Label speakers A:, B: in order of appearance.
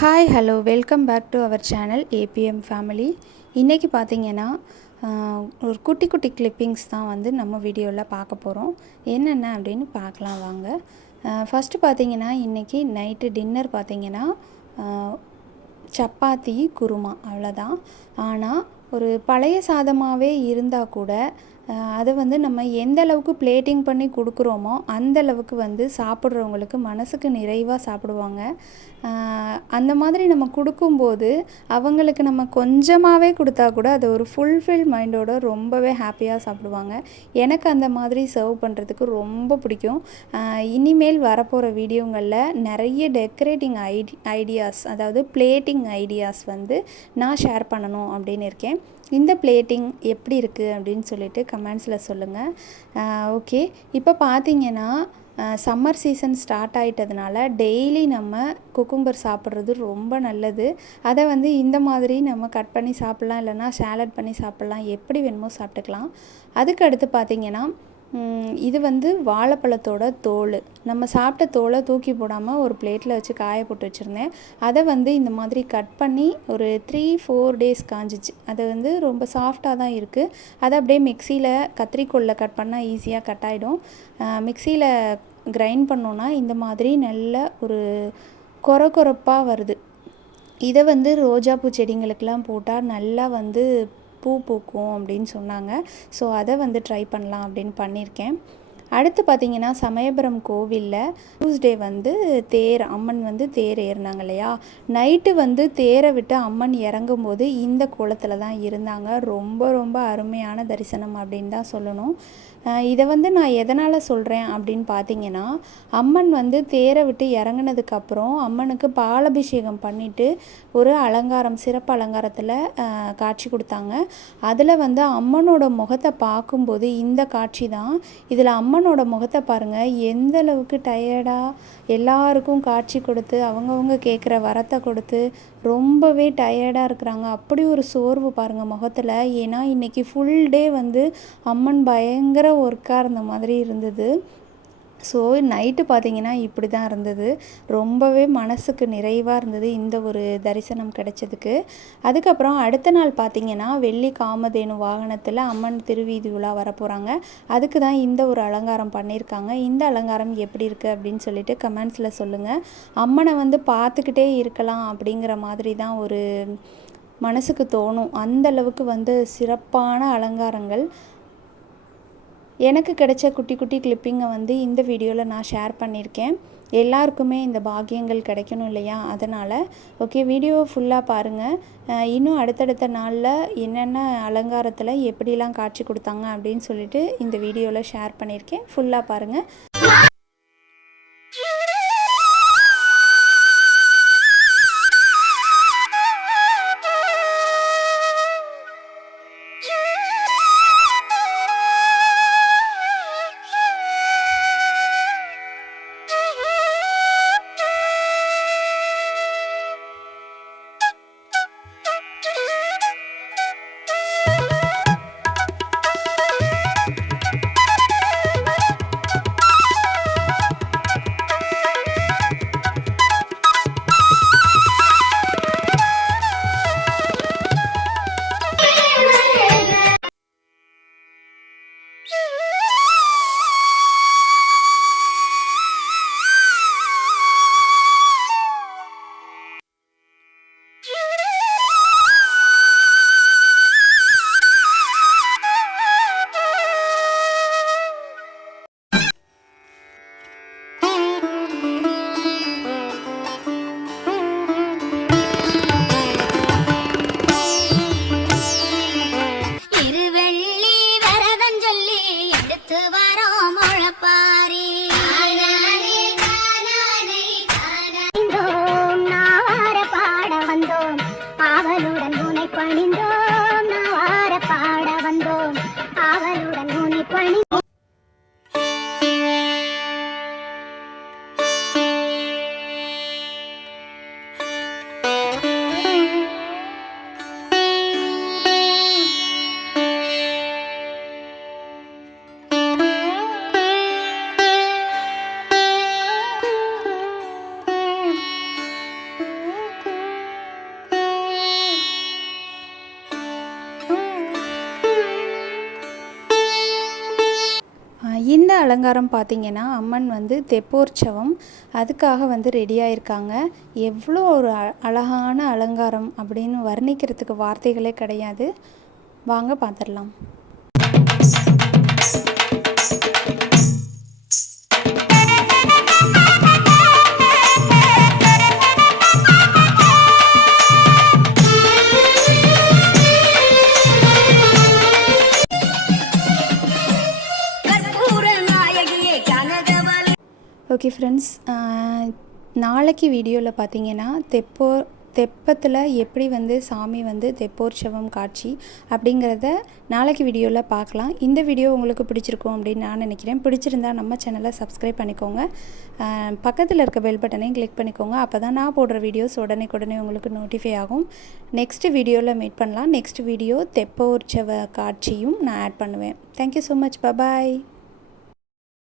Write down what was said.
A: Hi hello welcome back to our channel ABM family இன்றைக்கி பார்த்தீங்கன்னா ஒரு குட்டி குட்டி கிளிப்பிங்ஸ் தான் வந்து நம்ம வீடியோவில் பார்க்க போகிறோம் என்னென்ன அப்படின்னு பார்க்கலாம் வாங்க. ஃபஸ்ட்டு பார்த்தீங்கன்னா இன்றைக்கி நைட்டு டின்னர் பார்த்தீங்கன்னா சப்பாத்தி குருமா அவ்வளோதான் ஆனால் ஒரு பழைய சாதமாகவே இருந்தால் கூட அதை வந்து நம்ம எந்த அளவுக்கு பிளேட்டிங் பண்ணி கொடுக்குறோமோ அந்த அளவுக்கு வந்து சாப்பிட்றவங்களுக்கு மனசுக்கு நிறைவாக சாப்பிடுவாங்க. அந்த மாதிரி நம்ம கொடுக்கும்போது அவங்களுக்கு நம்ம கொஞ்சமாகவே கொடுத்தா கூட அது ஒரு ஃபுல்ஃபில் மைண்டோட ரொம்பவே ஹாப்பியாக சாப்பிடுவாங்க. எனக்கு அந்த மாதிரி சர்வ் பண்ணுறதுக்கு ரொம்ப பிடிக்கும். இனிமேல் வரப்போகிற வீடியோங்களில் நிறைய டெக்கரேட்டிங் ஐடி ஐடியாஸ் அதாவது பிளேட்டிங் ஐடியாஸ் வந்து நான் ஷேர் பண்ணணும் அப்படின்னு இருக்கேன். இந்த பிளேட்டிங் எப்படி இருக்குது அப்படின்னு சொல்லிட்டு கமெண்ட்ஸில் சொல்லுங்கள் ஓகே இப்போ பார்த்தீங்கன்னா சம்மர் சீசன் ஸ்டார்ட் ஆகிட்டதுனால டெய்லி நம்ம குக்கும்பர் சாப்பிட்றது ரொம்ப நல்லது. அதை வந்து இந்த மாதிரி நம்ம கட் பண்ணி சாப்பிட்லாம் இல்லைன்னா சேலட் பண்ணி சாப்பிட்லாம் எப்படி வேணுமோ சாப்பிட்டுக்கலாம். அதுக்கு அடுத்து பார்த்தீங்கன்னா இது வந்து வாழைப்பழத்தோட தோல். நம்ம சாப்பிட்ட தோலை தூக்கி போடாமல் ஒரு பிளேட்டில் வச்சு காய போட்டு வச்சுருந்தேன். அதை வந்து இந்த மாதிரி கட் பண்ணி ஒரு த்ரீ ஃபோர் டேஸ் காஞ்சிச்சு. அது வந்து ரொம்ப சாஃப்டாக தான் இருக்குது அதை அப்படியே மிக்சியில் கத்திரிக்கோலில் கட் பண்ணால் ஈஸியாக கட் ஆகிடும் மிக்சியில் கிரைண்ட் பண்ணோன்னா இந்த மாதிரி நல்ல ஒரு கொர கொரப்பாக வருது. இதை வந்து ரோஜாப்பூ செடிங்களுக்கெல்லாம் போட்டால் நல்லா வந்து பூ பூக்கும் அப்படின்னு சொன்னாங்க. ஸோ அதை வந்து ட்ரை பண்ணலாம் அப்படின்னு பண்ணியிருக்கேன் அடுத்து பார்த்தீங்கன்னா சமயபுரம் கோவிலில் டியூஸ்டே வந்து தேர் அம்மன் வந்து தேர் ஏறினாங்க இல்லையா? நைட்டு வந்து தேரை விட்டு அம்மன் இறங்கும்போது இந்த கோலத்தில் தான் இருந்தாங்க. ரொம்ப ரொம்ப அருமையான தரிசனம் அப்படின்னு தான் சொல்லணும். இதை வந்து நான் எதனால் சொல்கிறேன் அப்படின்னு பார்த்தீங்கன்னா அம்மன் வந்து தேரை விட்டு இறங்குனதுக்கப்புறம் அம்மனுக்கு பாலபிஷேகம் பண்ணிட்டு ஒரு அலங்காரம் சிறப்பு அலங்காரத்தில் காட்சி கொடுத்தாங்க. அதில் வந்து அம்மனோட முகத்தை பார்க்கும்போது இந்த காட்சி தான். இதில் அம்மனோட முகத்தை பாருங்கள் எந்த அளவுக்கு டயர்டாக எல்லாருக்கும் காட்சி கொடுத்து அவங்கவுங்க கேட்குற வரத்தை கொடுத்து ரொம்பவே டயர்டாக இருக்கிறாங்க. அப்படி ஒரு சோர்வு பாருங்கள் முகத்தில். ஏன்னா இன்றைக்கி ஃபுல் டே வந்து அம்மன் பயங்கர ஒர்க்காக இருந்த மாதிரி இருந்தது. ஸோ நைட்டு பார்த்தீங்கன்னா இப்படி தான் இருந்தது. ரொம்பவே மனசுக்கு நிறைவாக இருந்தது இந்த ஒரு தரிசனம் கிடைச்சதுக்கு. அதுக்கப்புறம் அடுத்த நாள் பார்த்தீங்கன்னா வெள்ளி காமதேனு வாகனத்தில் அம்மன் திருவீதி உலா வரப்போகிறாங்க அதுக்கு தான் இந்த ஒரு அலங்காரம் பண்ணியிருக்காங்க இந்த அலங்காரம் எப்படி இருக்குது அப்படின்னு சொல்லிட்டு கமெண்ட்ஸில் சொல்லுங்கள் அம்மனை வந்து பார்த்துக்கிட்டே இருக்கலாம் அப்படிங்கிற மாதிரி தான் ஒரு மனசுக்கு தோணும். அந்த அளவுக்கு வந்து சிறப்பான அலங்காரங்கள். எனக்கு கிடைச்ச குட்டி குட்டி கிளிப்பிங்கை வந்து இந்த வீடியோவில் நான் ஷேர் பண்ணியிருக்கேன். எல்லாருக்குமே இந்த பாக்கியங்கள் கிடைக்கணும் இல்லையா? அதனால் ஓகே வீடியோவை ஃபுல்லாக பாருங்கள் இன்னும் அடுத்தடுத்த நாளில் என்னென்ன அலங்காரத்தில் எப்படிலாம் காட்சி கொடுத்தாங்க அப்படின்னு சொல்லிட்டு இந்த வீடியோவில் ஷேர் பண்ணியிருக்கேன். ஃபுல்லாக பாருங்கள் அலங்காரம் பார்த்திங்கன்னா அம்மன் வந்து தெப்போற்சவம் அதுக்காக வந்து ரெடியாக இருக்காங்க எவ்வளோ ஒரு அ அழகான அலங்காரம் அப்படின்னு வர்ணிக்கிறதுக்கு வார்த்தைகளே கிடையாது. வாங்க பார்த்துடலாம். ஓகே ஃப்ரெண்ட்ஸ் நாளைக்கு வீடியோவில் பார்த்தீங்கன்னா தெப்போ தெப்பத்தில் எப்படி வந்து சாமி வந்து தெப்போற்சவம் காட்சி அப்படிங்கிறத நாளைக்கு வீடியோவில் பார்க்கலாம் இந்த வீடியோ உங்களுக்கு பிடிச்சிருக்கும் அப்படின்னு நான் நினைக்கிறேன். பிடிச்சிருந்தா நம்ம சேனலை சப்ஸ்கிரைப் பண்ணிக்கோங்க. பக்கத்தில் இருக்க பெல் பட்டனையும் கிளிக் பண்ணிக்கோங்க. அப்போ தான் நான் போடுற வீடியோஸ் உடனே உடனே உங்களுக்கு நோட்டிஃபை ஆகும். நெக்ஸ்ட் வீடியோவில் மீட் பண்ணலாம். நெக்ஸ்ட் வீடியோ தெப்போற்சவ காட்சியும் நான் ஆட் பண்ணுவேன். Thank you so much bye bye